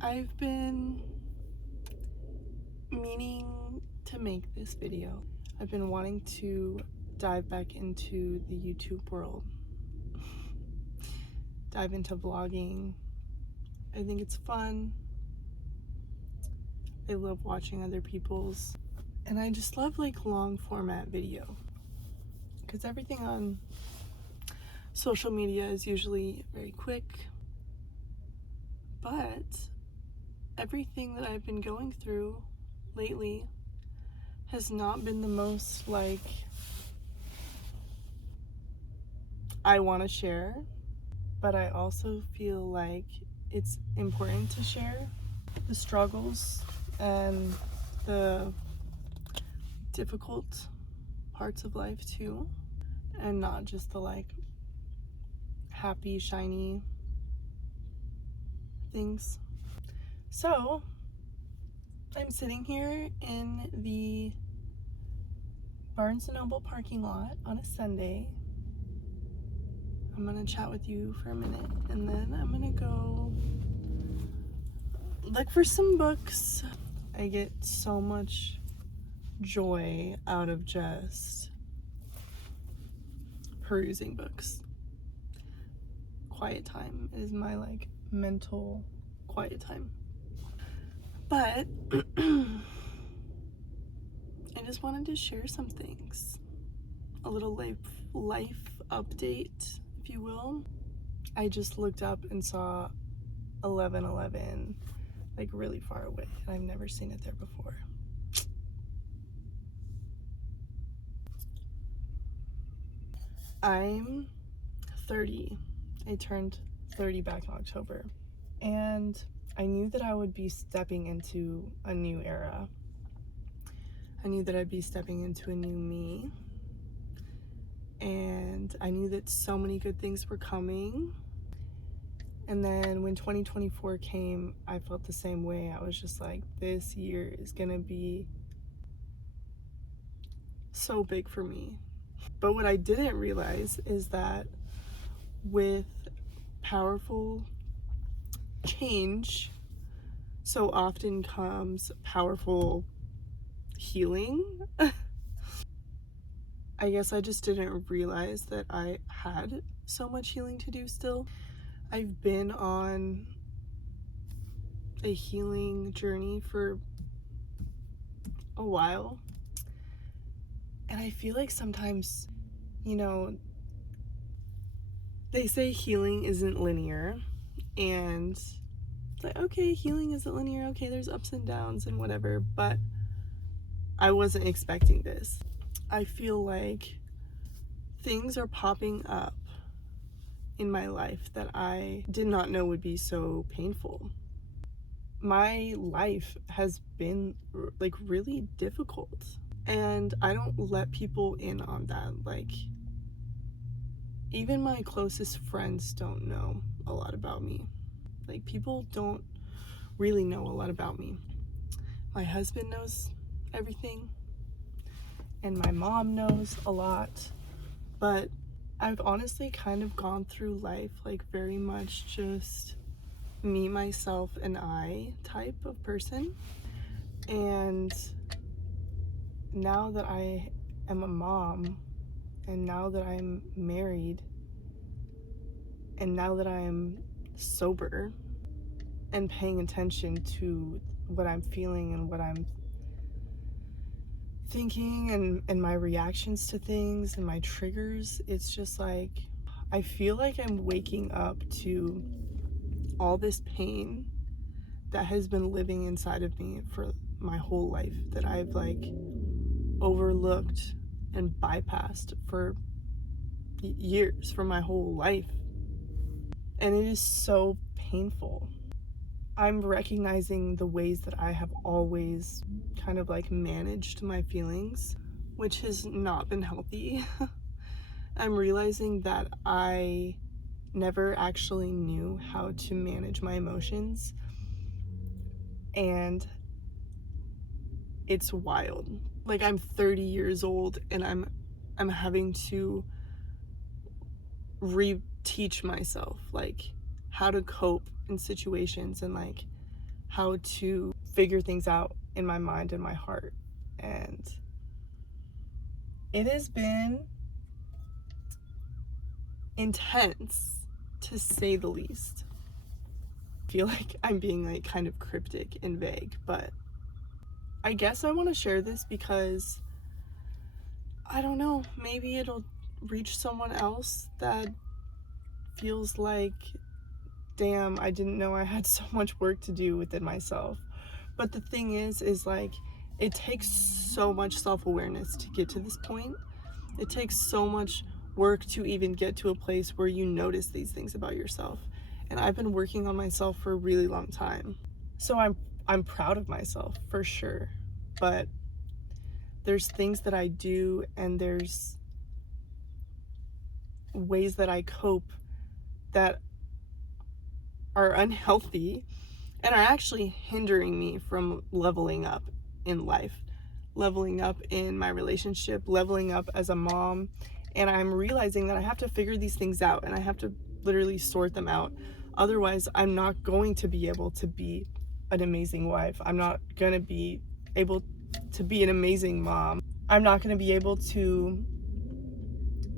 I've been meaning to make this video. I've been wanting to dive back into the YouTube world, dive into vlogging. I think it's fun. I love watching other people's, and I just love like long format video, because everything on social media is usually very quick, but everything that I've been going through lately has not been the most like I want to share, but I also feel like it's important to share the struggles and the difficult parts of life too, and not just the like happy, shiny things. So I'm sitting here in the Barnes & Noble parking lot on a Sunday. I'm gonna chat with you for a minute, and then I'm gonna go look for some books. I get so much joy out of just perusing books. Quiet time is my like mental quiet time. But I just wanted to share some things. A little life update, if you will. I just looked up and saw 1111 like really far away, and I've never seen it there before. I'm 30. I turned 30 back in October, and I knew that I would be stepping into a new era. I knew that I'd be stepping into a new me, and I knew that so many good things were coming. And then when 2024 came, I felt the same way. I was just like, this year is gonna be so big for me. But what I didn't realize is that with powerful change, so often comes powerful healing. I guess I just didn't realize that I had so much healing to do still. I've been on a healing journey for a while, and I feel like sometimes, you know, they say healing isn't linear, and it's like, okay, healing isn't linear, okay, there's ups and downs and whatever, but I wasn't expecting this. I feel like things are popping up in my life that I did not know would be so painful. My life has been like really difficult, and I don't let people in on that. Like, even my closest friends don't know a lot about me. Like, people don't really know a lot about me. My husband knows everything, and my mom knows a lot, but I've honestly kind of gone through life like very much just me, myself, and I type of person. And now that I am a mom, and now that I'm married, and now that I'm sober and paying attention to what I'm feeling and what I'm thinking, and my reactions to things and my triggers, it's just like I feel like I'm waking up to all this pain that has been living inside of me for my whole life, that I've like overlooked and bypassed for years, for my whole life. And it is so painful. I'm recognizing the ways that I have always kind of like managed my feelings, which has not been healthy. I'm realizing that I never actually knew how to manage my emotions, and it's wild. Like, I'm 30 years old, and I'm having to reteach myself like how to cope in situations, and like how to figure things out in my mind and my heart. And it has been intense, to say the least. I feel like I'm being like kind of cryptic and vague, but I guess I want to share this because I don't know, maybe it'll reach someone else that feels like, damn, I didn't know I had so much work to do within myself. But the thing is like, it takes so much self-awareness to get to this point. It takes so much work to even get to a place where you notice these things about yourself. And I've been working on myself for a really long time. So I'm proud of myself for sure. But there's things that I do, and there's ways that I cope that are unhealthy and are actually hindering me from leveling up in life, leveling up in my relationship, leveling up as a mom. And I'm realizing that I have to figure these things out, and I have to literally sort them out. Otherwise, I'm not going to be able to be an amazing wife. I'm not going to be able to be an amazing mom. I'm not going to be able to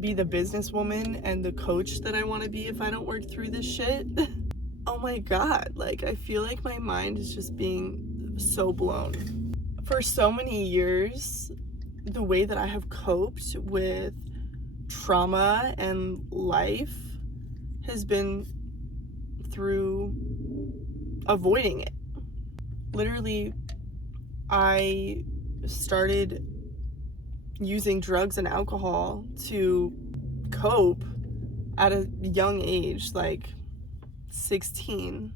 be the businesswoman and the coach that I want to be if I don't work through this shit. Oh my God, like I feel like my mind is just being so blown. For so many years, the way that I have coped with trauma and life has been through avoiding it. Literally, I started using drugs and alcohol to cope at a young age, like 16.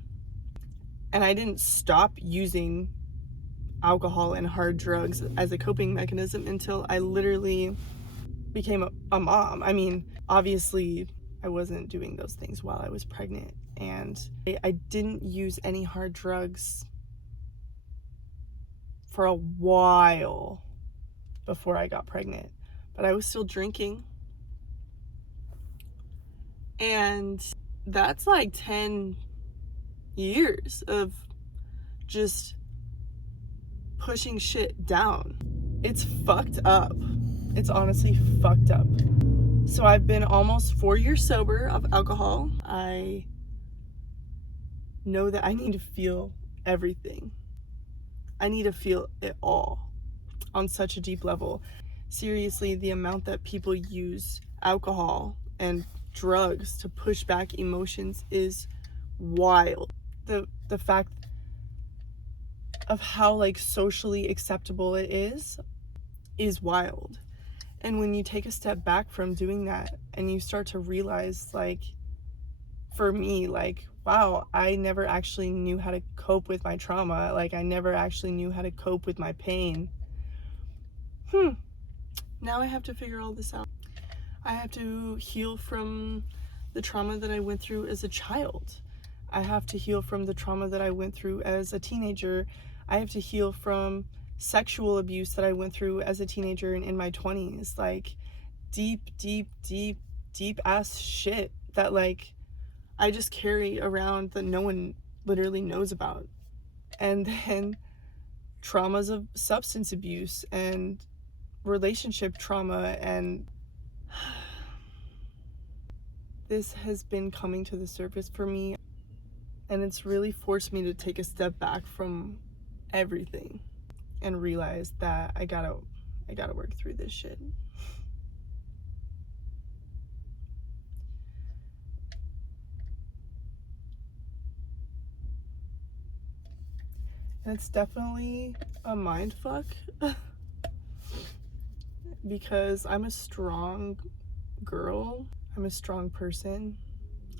And I didn't stop using alcohol and hard drugs as a coping mechanism until I literally became a mom. I mean, obviously, I wasn't doing those things while I was pregnant, and I didn't use any hard drugs for a while before I got pregnant, but I was still drinking. And that's like 10 years of just pushing shit down. It's fucked up. It's honestly fucked up. So I've been almost 4 years sober of alcohol. I know that I need to feel everything. I need to feel it all on such a deep level. Seriously, the amount that people use alcohol and drugs to push back emotions is wild. The fact of how like socially acceptable it is wild. And when you take a step back from doing that and you start to realize, like, for me, like, wow, I never actually knew how to cope with my trauma. Like, I never actually knew how to cope with my pain. Now I have to figure all this out. I have to heal from the trauma that I went through as a child. I have to heal from the trauma that I went through as a teenager. I have to heal from sexual abuse that I went through as a teenager and in my 20s. Like, deep ass shit that, like, I just carry around that no one literally knows about. And then traumas of substance abuse and relationship trauma, and this has been coming to the surface for me, and it's really forced me to take a step back from everything and realize that I gotta work through this shit. And it's definitely a mind fuck because I'm a strong girl. I'm a strong person.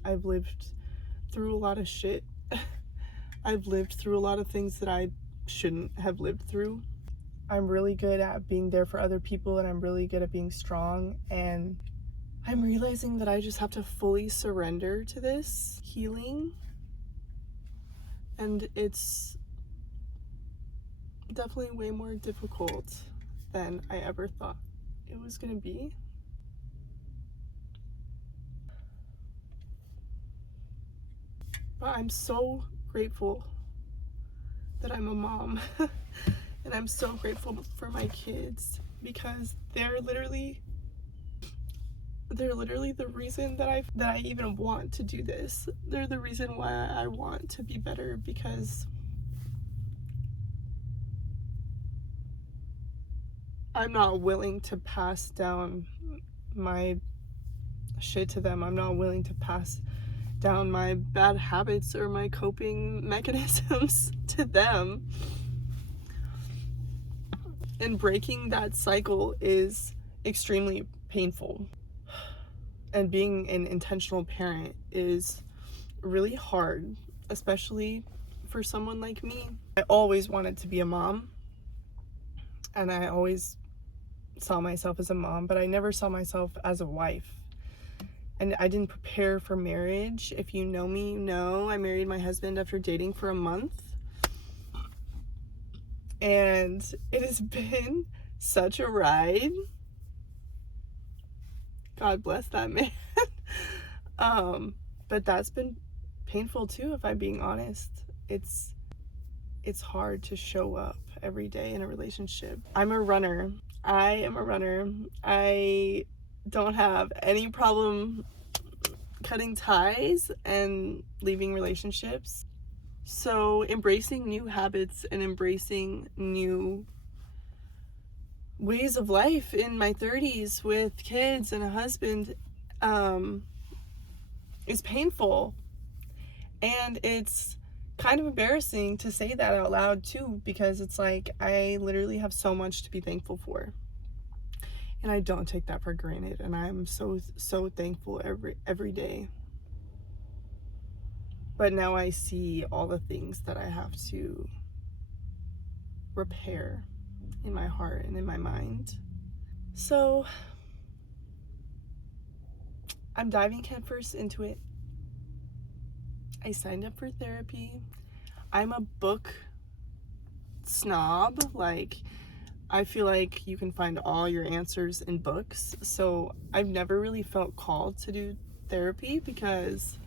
I've lived through a lot of shit. I've lived through a lot of things that I shouldn't have lived through. I'm really good at being there for other people, and I'm really good at being strong, and I'm realizing that I just have to fully surrender to this healing, and it's definitely way more difficult than I ever thought it was gonna be. But I'm so grateful that I'm a mom. And I'm so grateful for my kids because they're literally the reason that I even want to do this. They're the reason why I want to be better, because I'm not willing to pass down my shit to them. I'm not willing to pass down my bad habits or my coping mechanisms to them. And breaking that cycle is extremely painful. And being an intentional parent is really hard, especially for someone like me. I always wanted to be a mom, and I always saw myself as a mom, but I never saw myself as a wife. And I didn't prepare for marriage. If you know me, you know I married my husband after dating for a month. And it has been such a ride. God bless that man. But that's been painful too, if I'm being honest. It's hard to show up every day in a relationship. I'm a runner. I am a runner. I don't have any problem cutting ties and leaving relationships. So embracing new habits and embracing new ways of life in my 30s with kids and a husband is painful. And it's kind of embarrassing to say that out loud too, because it's like I literally have so much to be thankful for. And I don't take that for granted, and I'm so thankful every day. But now I see all the things that I have to repair in my heart and in my mind. So I'm diving headfirst into it. I signed up for therapy. I'm a book snob. Like, I feel like you can find all your answers in books. So I've never really felt called to do therapy, because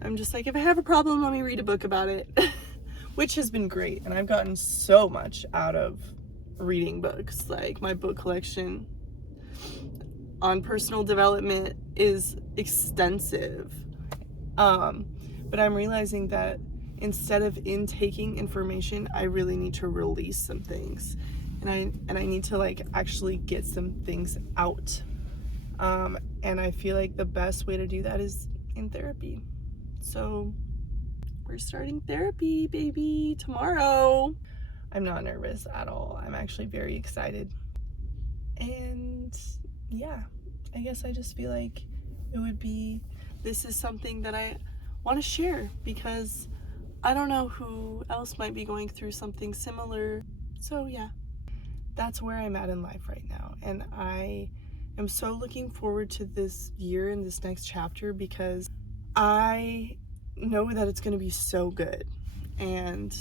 I'm just like, if I have a problem, let me read a book about it. Which has been great. And I've gotten so much out of reading books. Like, my book collection on personal development is extensive. But I'm realizing that instead of intaking information, I really need to release some things. And I need to like actually get some things out. And I feel like the best way to do that is in therapy. So we're starting therapy, baby, tomorrow. I'm not nervous at all. I'm actually very excited. And yeah, I guess I just feel like this is something that I want to share, because I don't know who else might be going through something similar. So yeah, that's where I'm at in life right now. And I am so looking forward to this year and this next chapter, because I know that it's going to be so good. And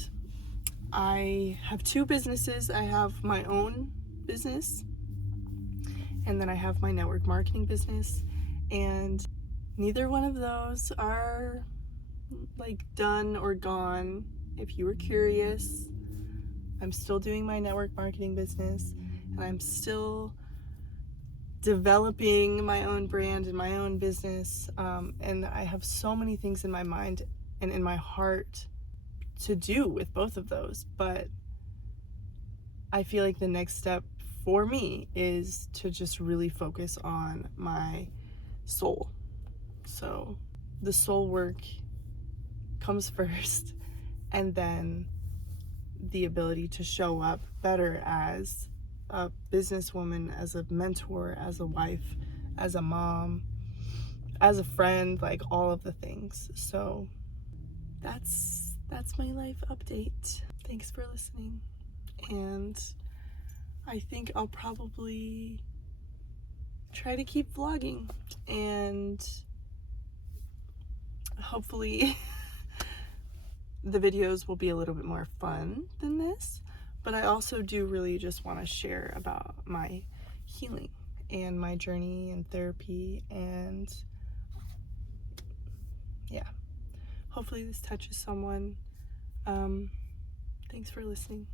I have two businesses. I have my own business, and then I have my network marketing business, and neither one of those are like done or gone. If you were curious, I'm still doing my network marketing business, and I'm still developing my own brand and my own business. And I have so many things in my mind and in my heart to do with both of those. But I feel like the next step for me is to just really focus on my soul. So the soul work comes first, and then the ability to show up better as a businesswoman, as a mentor, as a wife, as a mom, as a friend, like all of the things. So that's my life update. Thanks for listening. And I think I'll probably try to keep vlogging, and hopefully the videos will be a little bit more fun than this. But I also do really just want to share about my healing and my journey and therapy. And yeah, hopefully this touches someone. Thanks for listening.